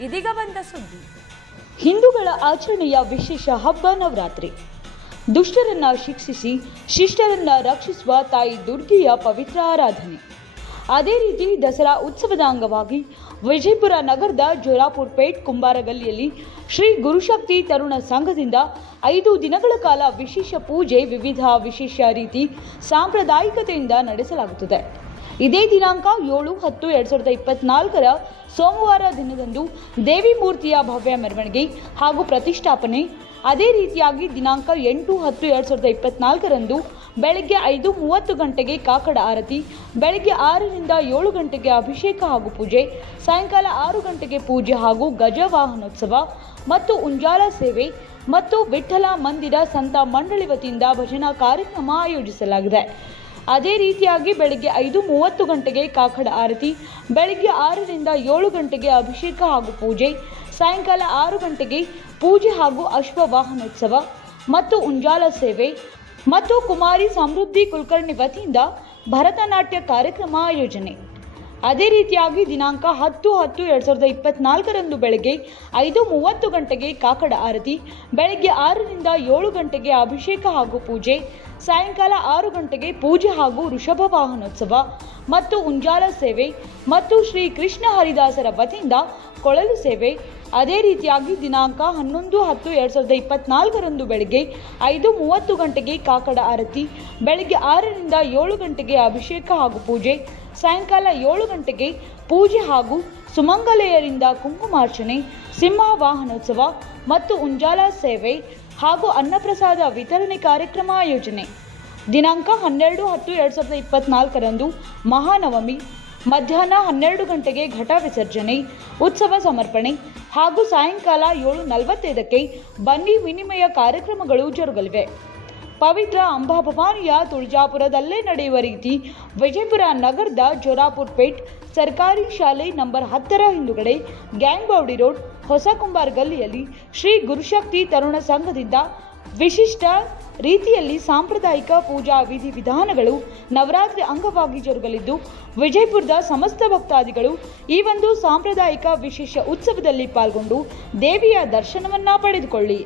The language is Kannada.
ಇದೀಗ ಬಂದ ಸುದ್ದಿ. ಹಿಂದೂಗಳ ಆಚರಣೆಯ ವಿಶೇಷ ಹಬ್ಬ ನವರಾತ್ರಿ. ದುಷ್ಟರನ್ನ ಶಿಕ್ಷಿಸಿ, ಶಿಷ್ಟರನ್ನ ರಕ್ಷಿಸುವ ತಾಯಿ ದುರ್ಗೆಯ ಪವಿತ್ರ ಆರಾಧನೆ. ಅದೇ ರೀತಿ ದಸರಾ ಉತ್ಸವದ ಅಂಗವಾಗಿ ವಿಜಯಪುರ ನಗರದ ಜೋರಾಪುರ್ ಪೇಟ್ ಕುಂಬಾರಗಲ್ಲಿಯಲ್ಲಿ ಶ್ರೀ ಗುರುಶಕ್ತಿ ತರುಣ ಸಂಘದಿಂದ ಐದು ದಿನಗಳ ಕಾಲ ವಿಶೇಷ ಪೂಜೆ ವಿವಿಧ ವಿಶೇಷ ರೀತಿ ಸಾಂಪ್ರದಾಯಿಕತೆಯಿಂದ ನಡೆಸಲಾಗುತ್ತದೆ. ಇದೇ ದಿನಾಂಕ ಏಳು ಹತ್ತು ಎರಡು ಸಾವಿರದ ಇಪ್ಪತ್ನಾಲ್ಕರ ಸೋಮವಾರ ದಿನದಂದು ದೇವಿ ಮೂರ್ತಿಯ ಭವ್ಯ ಮೆರವಣಿಗೆ ಹಾಗೂ ಪ್ರತಿಷ್ಠಾಪನೆ. ಅದೇ ರೀತಿಯಾಗಿ ದಿನಾಂಕ ಎಂಟು ಹತ್ತು ಎರಡು ಸಾವಿರದ ಇಪ್ಪತ್ನಾಲ್ಕರಂದು ಬೆಳಗ್ಗೆ ಐದು ಮೂವತ್ತು ಗಂಟೆಗೆ ಕಾಕಡ ಆರತಿ, ಬೆಳಗ್ಗೆ ಆರರಿಂದ ಏಳು ಗಂಟೆಗೆ ಅಭಿಷೇಕ ಹಾಗೂ ಪೂಜೆ, ಸಾಯಂಕಾಲ ಆರು ಗಂಟೆಗೆ ಪೂಜೆ ಹಾಗೂ ಗಜವಾಹನೋತ್ಸವ ಮತ್ತು ಉಂಜಾಲ ಸೇವೆ ಮತ್ತು ವಿಠಲ ಮಂದಿರ ಸಂತ ಮಂಡಳಿ ವತಿಯಿಂದ ಭಜನಾ ಕಾರ್ಯಕ್ರಮ ಆಯೋಜಿಸಲಾಗಿದೆ. ಅದೇ ರೀತಿಯಾಗಿ ಬೆಳಗ್ಗೆ ಐದು ಮೂವತ್ತು ಗಂಟೆಗೆ ಕಾಕಡ ಆರತಿ, ಬೆಳಗ್ಗೆ ಆರರಿಂದ ಏಳು ಗಂಟೆಗೆ ಅಭಿಷೇಕ ಹಾಗೂ ಪೂಜೆ, ಸಾಯಂಕಾಲ ಆರು ಗಂಟೆಗೆ ಪೂಜೆ ಹಾಗೂ ಅಶ್ವವಾಹನೋತ್ಸವ ಮತ್ತು ಉಂಜಾಲ ಸೇವೆ ಮತ್ತು ಕುಮಾರಿ ಸಮೃದ್ಧಿ ಕುಲಕರ್ಣಿ ವತಿಯಿಂದ ಭರತನಾಟ್ಯ ಕಾರ್ಯಕ್ರಮ ಆಯೋಜನೆ. ಅದೇ ರೀತಿಯಾಗಿ ದಿನಾಂಕ ಹತ್ತು ಹತ್ತು ಎರಡು ಸಾವಿರದ ಇಪ್ಪತ್ನಾಲ್ಕರಂದು ಬೆಳಗ್ಗೆ ಐದು ಮೂವತ್ತು ಗಂಟೆಗೆ ಕಾಕಡ ಆರತಿ, ಬೆಳಗ್ಗೆ ಆರರಿಂದ ಏಳು ಗಂಟೆಗೆ ಅಭಿಷೇಕ ಹಾಗೂ ಪೂಜೆ ಸಾಯಂಕಾಲ ಆರು ಗಂಟೆಗೆ ಪೂಜೆ ಹಾಗೂ ವೃಷಭ ವಾಹನೋತ್ಸವ ಮತ್ತು ಉಂಜಾಲ ಸೇವೆ ಮತ್ತು ಶ್ರೀ ಕೃಷ್ಣ ಹರಿದಾಸರ ವತಿಯಿಂದ ಕೊಳಲು ಸೇವೆ. ಅದೇ ರೀತಿಯಾಗಿ ದಿನಾಂಕ ಹನ್ನೊಂದು ಹತ್ತು ಎರಡು ಸಾವಿರದ ಇಪ್ಪತ್ನಾಲ್ಕರಂದು ಬೆಳಗ್ಗೆ ಐದು ಮೂವತ್ತು ಗಂಟೆಗೆ ಕಾಕಡ ಆರತಿ, ಬೆಳಗ್ಗೆ ಆರರಿಂದ ಏಳು ಗಂಟೆಗೆ ಅಭಿಷೇಕ ಹಾಗೂ ಪೂಜೆ, ಸಾಯಂಕಾಲ ಏಳು ಗಂಟೆಗೆ ಪೂಜೆ ಹಾಗೂ ಸುಮಂಗಲೆಯರಿಂದ ಕುಂಕುಮಾರ್ಚನೆ, ಸಿಂಹ ವಾಹನೋತ್ಸವ ಮತ್ತು ಉಂಜಾಲ ಸೇವೆ. ಹಾಗೂ ಅನ್ನಪ್ರಸಾದ ವಿತರಣೆ ಕಾರ್ಯಕ್ರಮ ಆಯೋಜನೆ. ದಿನಾಂಕ ಹನ್ನೆರಡು ಹತ್ತು ಎರಡು ಸಾವಿರದ ಇಪ್ಪತ್ನಾಲ್ಕರಂದು ಮಹಾನವಮಿ, ಮಧ್ಯಾಹ್ನ ಹನ್ನೆರಡು ಗಂಟೆಗೆ ಘಟ ವಿಸರ್ಜನೆ, ಉತ್ಸವ ಸಮರ್ಪಣೆ ಹಾಗೂ ಸಾಯಂಕಾಲ ಏಳು ನಲವತ್ತೈದಕ್ಕೆ ಬನ್ನಿ ವಿನಿಮಯ ಕಾರ್ಯಕ್ರಮಗಳು ಜರುಗಲಿವೆ. ಪವಿತ್ರ ಅಂಬಾಭವಾನಿಯ ತುಳಜಾಪುರದಲ್ಲೇ ನಡೆಯುವ ರೀತಿ ವಿಜಯಪುರ ನಗರದ ಜೋರಾಪುರ್ ಪೇಟ್ ಸರ್ಕಾರಿ ಶಾಲೆ ನಂಬರ್ ಹತ್ತರ ಹಿಂದುಗಡೆ ಗ್ಯಾಂಗ್ಬೌಡಿ ರೋಡ್ ಹೊಸ ಕುಂಬಾರ್ ಗಲ್ಲಿಯಲ್ಲಿ ಶ್ರೀ ಗುರುಶಕ್ತಿ ತರುಣ ಸಂಘದಿಂದ ವಿಶಿಷ್ಟ ರೀತಿಯಲ್ಲಿ ಸಾಂಪ್ರದಾಯಿಕ ಪೂಜಾ ವಿಧಿ ವಿಧಾನಗಳು ನವರಾತ್ರಿ ಅಂಗವಾಗಿ ಜರುಗಲಿದ್ದು, ವಿಜಯಪುರದ ಸಮಸ್ತ ಭಕ್ತಾದಿಗಳು ಈ ಒಂದು ಸಾಂಪ್ರದಾಯಿಕ ವಿಶೇಷ ಉತ್ಸವದಲ್ಲಿ ಪಾಲ್ಗೊಂಡು ದೇವಿಯ ದರ್ಶನವನ್ನ ಪಡೆದುಕೊಳ್ಳಿ.